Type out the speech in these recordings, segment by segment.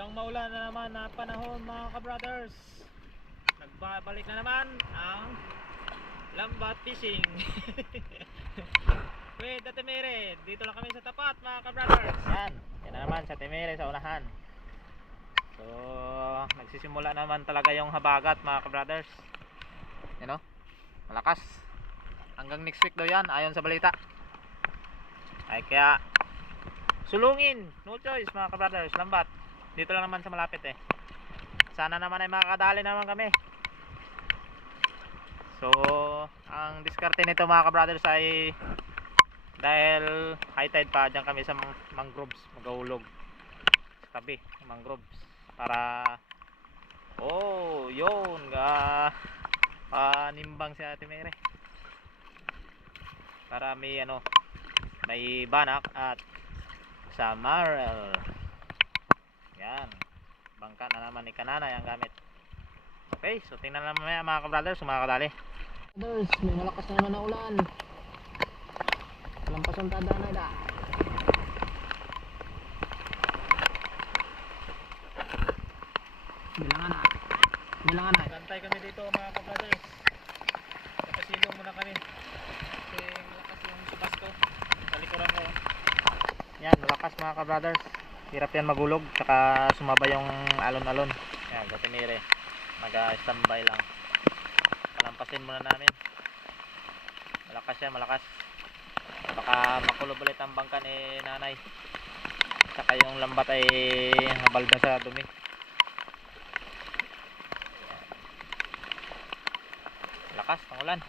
Isang maulan na naman na panahon mga ka-brothers. Nagbabalik na naman ang lambat fishing. With the Temere. Dito lang kami sa tapat mga ka-brothers. Yan na naman sa Temere sa unahan. So nagsisimula naman talaga yung habagat mga ka-brothers. Yan o, malakas. Hanggang next week daw yan ayon sa balita. Ay kaya sulungin, no choice mga ka-brothers, lambat. Dito lang naman sa malapit eh. Sana naman ay makakadali naman kami. So ang diskarte nito mga ka-brothers ay dahil high tide pa, dyan kami sa mangroves, magahulog sa tabi ng mangroves para yun nimbang si Ate Mere para may may banak at sa marel. Yan, bangka na naman ni Kananay ang gamit. Okay, so tingnan naman mamaya mga ka-brothers, sumakadali. Brothers, may malakas na naman na ulan. Lampas ang tada na ida. Bilangan na. Gantay kami dito mga ka-brothers. Nakasilong muna kami. Kasi malakas yung subas ko. Talikuran ko. Yan, malakas mga ka-brothers. Hirap yan magulog, saka sumaba yung alon-alon. Yan, Ate Mere, mag-standby lang. Palampasin muna namin. Malakas yan, malakas. Baka makulob ulit ang bangka ni nanay. Saka yung lambat ay habal na sa dumi. Lakas ng ulan.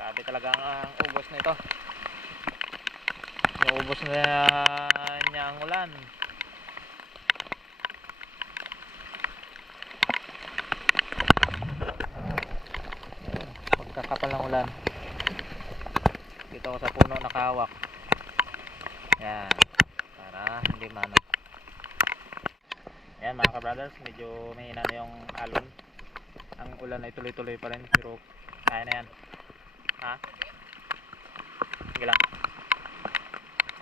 Grabe talaga ang ubos nito. Naubos na niya ang ulan. Pagkakapal ng ulan. Dito ako sa puno nakahawak. Yan, para hindi mano. Yan mga ka-brothers, medyo mahina na yung alon. Ang ulan ay tuloy-tuloy pa rin, pero kaya na yan. Ha? Sige lang.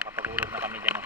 Makapagulog na kami dyan.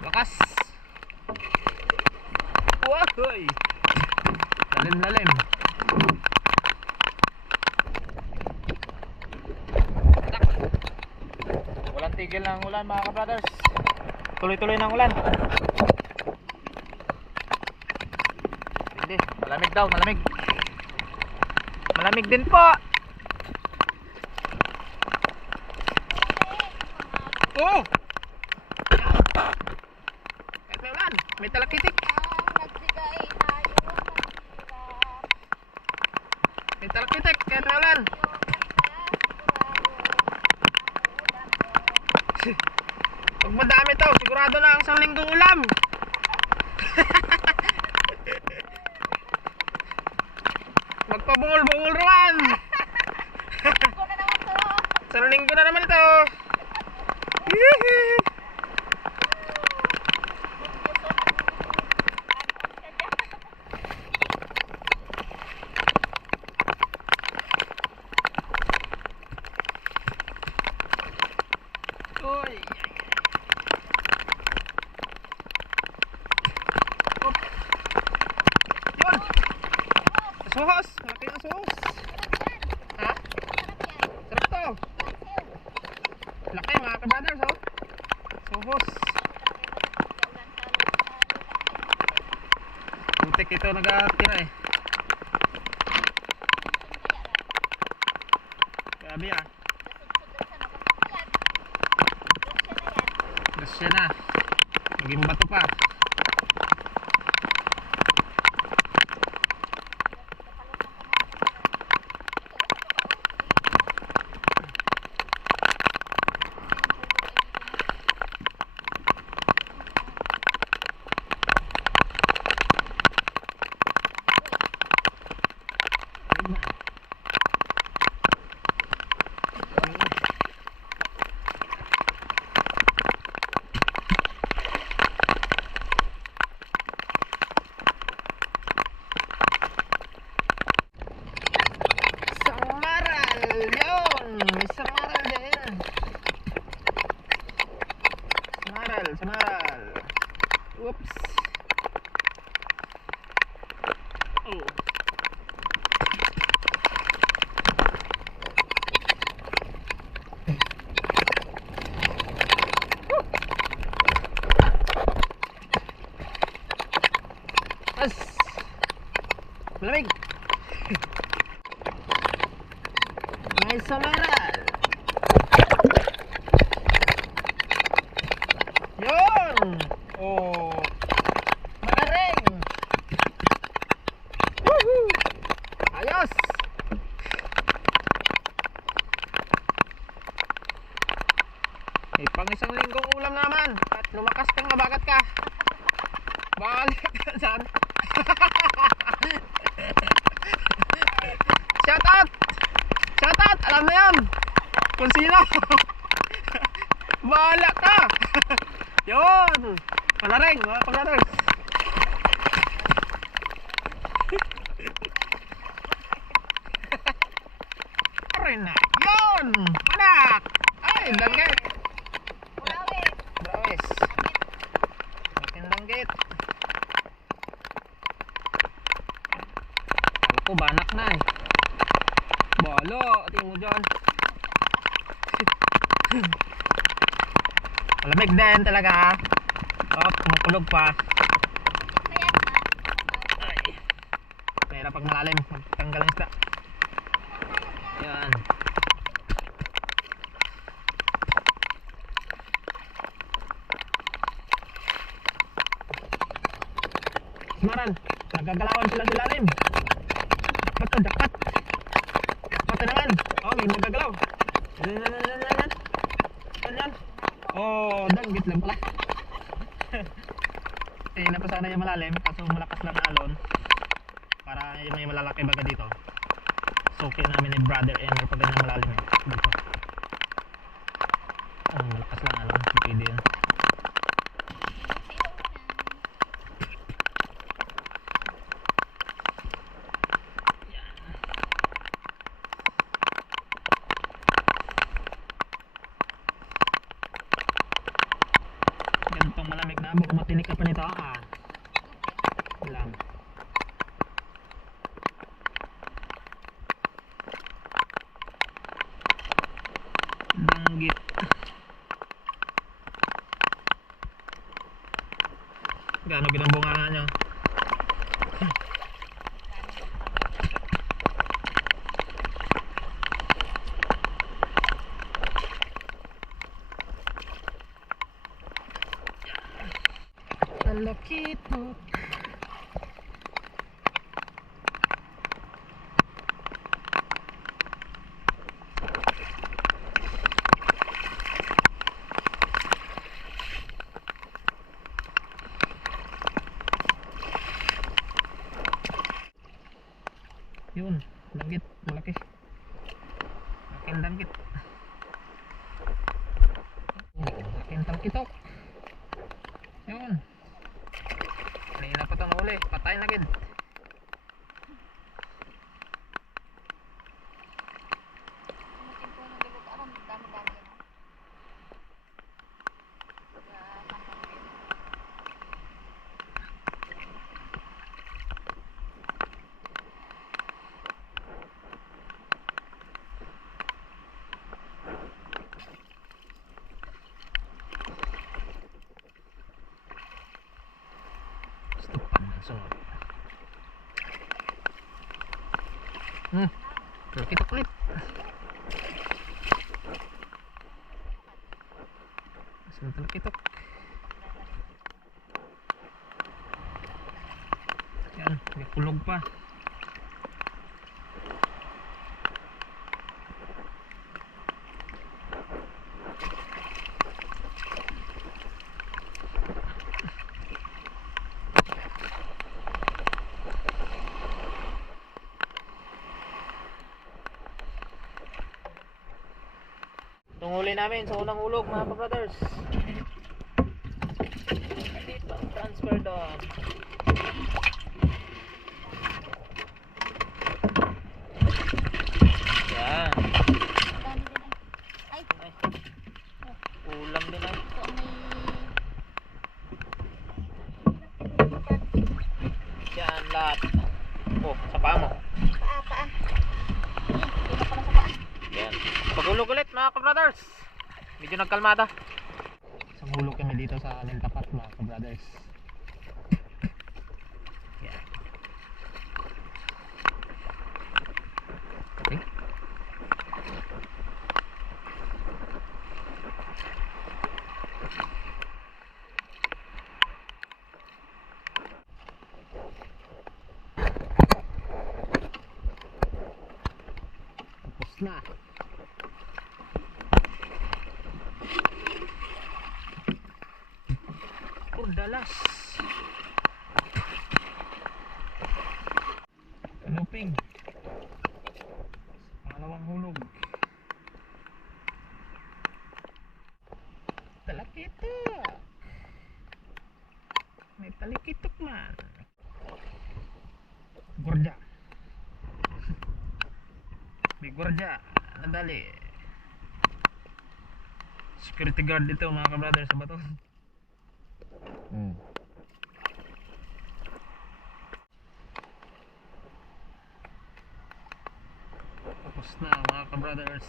Lakas. Wahoy. Lalim. Walang tigil ng ulan mga ka-brothers. Tuloy-tuloy ng ulan. Hindi, malamig daw, malamig. Malamig din po. Oh! May talakitik. May talakitik kaya tawalan. Pag madami to, sigurado na ang isang linggong ulam. Magpabungol-bungol ruan. Isang linggo na naman ito. Uy. Suhos! Malaki ang suhos. Ha? Sarap to. Laki mga kabrothers, oh. Suhos. Putik ito nag-tira eh. Grabe ah. Gasya na. Maging bato pa. Samaral. Whoops. Oh. As. Malamig. May samaral. Yun! Oh! Magaling! Woohoo! Ayos! Eh, pang isang linggong ulam naman at lumakas kang mabagat ka. Balik ka dyan. Shout out! Shout out! Alam mo yun! Kung sino! Bahala ka! Yun! Malaring mga kabrothers! Aray na! Yun! Anak! Ay! Langgit! Brawis! Akin langgit! Kala ko banak na eh! Balo! Tingin mo dyan! Malamig din talaga. Oh, kumukulog pa. Ay. Mahirap pag malalim. Magtanggal ng isda. Yan. Samaran. Nagagalawan sila sa lalim. Dapat to, dapat. Dapat na naman. Oh, may nagagalaw. Yan. Oh, danggit lang pala. Eh, na sana yung malalim kaso malakas lang na alon. Para yung may malalaki baga dito. Suki namin ni brother Emer pag ganyan malalim eh. Dito. Oh, malakas lang alon. Pwede yun. Malamig na baka matinik ka pa nito ah. Lang. Danggit. Gaano ginambunga nga nyo? Talakito. Yun, langgit, malaki. Laking langgit. Laking talkitok. Yun. Kanina pa itong uli, patay na gid. Sunod. Talakit ulit. Sunod talakitok. Yan, may kulog pa. Itong huli namin sa unang hulog mga ka-brothers. Dito, transfer doon. Yan. Dami din ay. Ay. Ulam din ay. Ito Yan lahat. Oh, sa paa mo. paa. Dito pala sa paa. Yan. Paghulog ulit mga ka-brothers. Medyo nagkalmada. Sa hulog kami dito sa Lintapat mga ka-brothers. Yan. Okay. Tapos na. Dalas. Kanuping. Pangalawang hulog. Talakitok. May talikitok man. Gurja. May gurja. Nadali. Security guard dito mga ka-brother sa bato. Tapos na mga ka-brothers.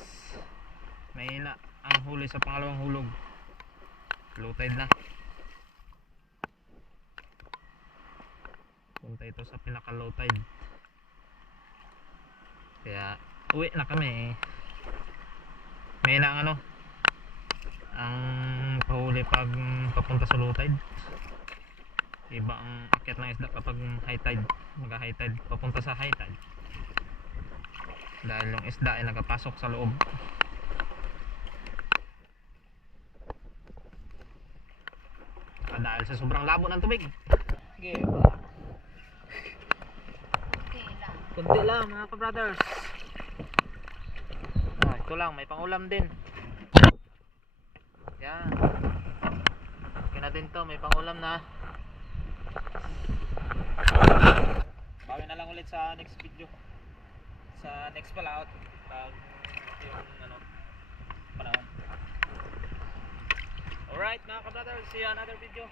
Mahina ang huli sa pangalawang hulog. Low tide na. Punta ito sa pinaka low tide. Kaya uwi na kami. Mahina ang ano, ang pahuli pag papunta sa low tide. Iba ang akyat ng isda kapag high tide. Mag high tide papunta sa high tide. Dahil yung isda ay nagapasok sa loob. Dahil sa sobrang labo ng tubig. Sige ba? Okay lang. Kunti lang mga ka-brothers. Ito lang, may pangulam din. Yan. Okay na din to, may pangulam na. Bawi na lang ulit sa next video. Sa next palaot. Pag yung ano, panahon. Alright mga ka-brothers, see you another video.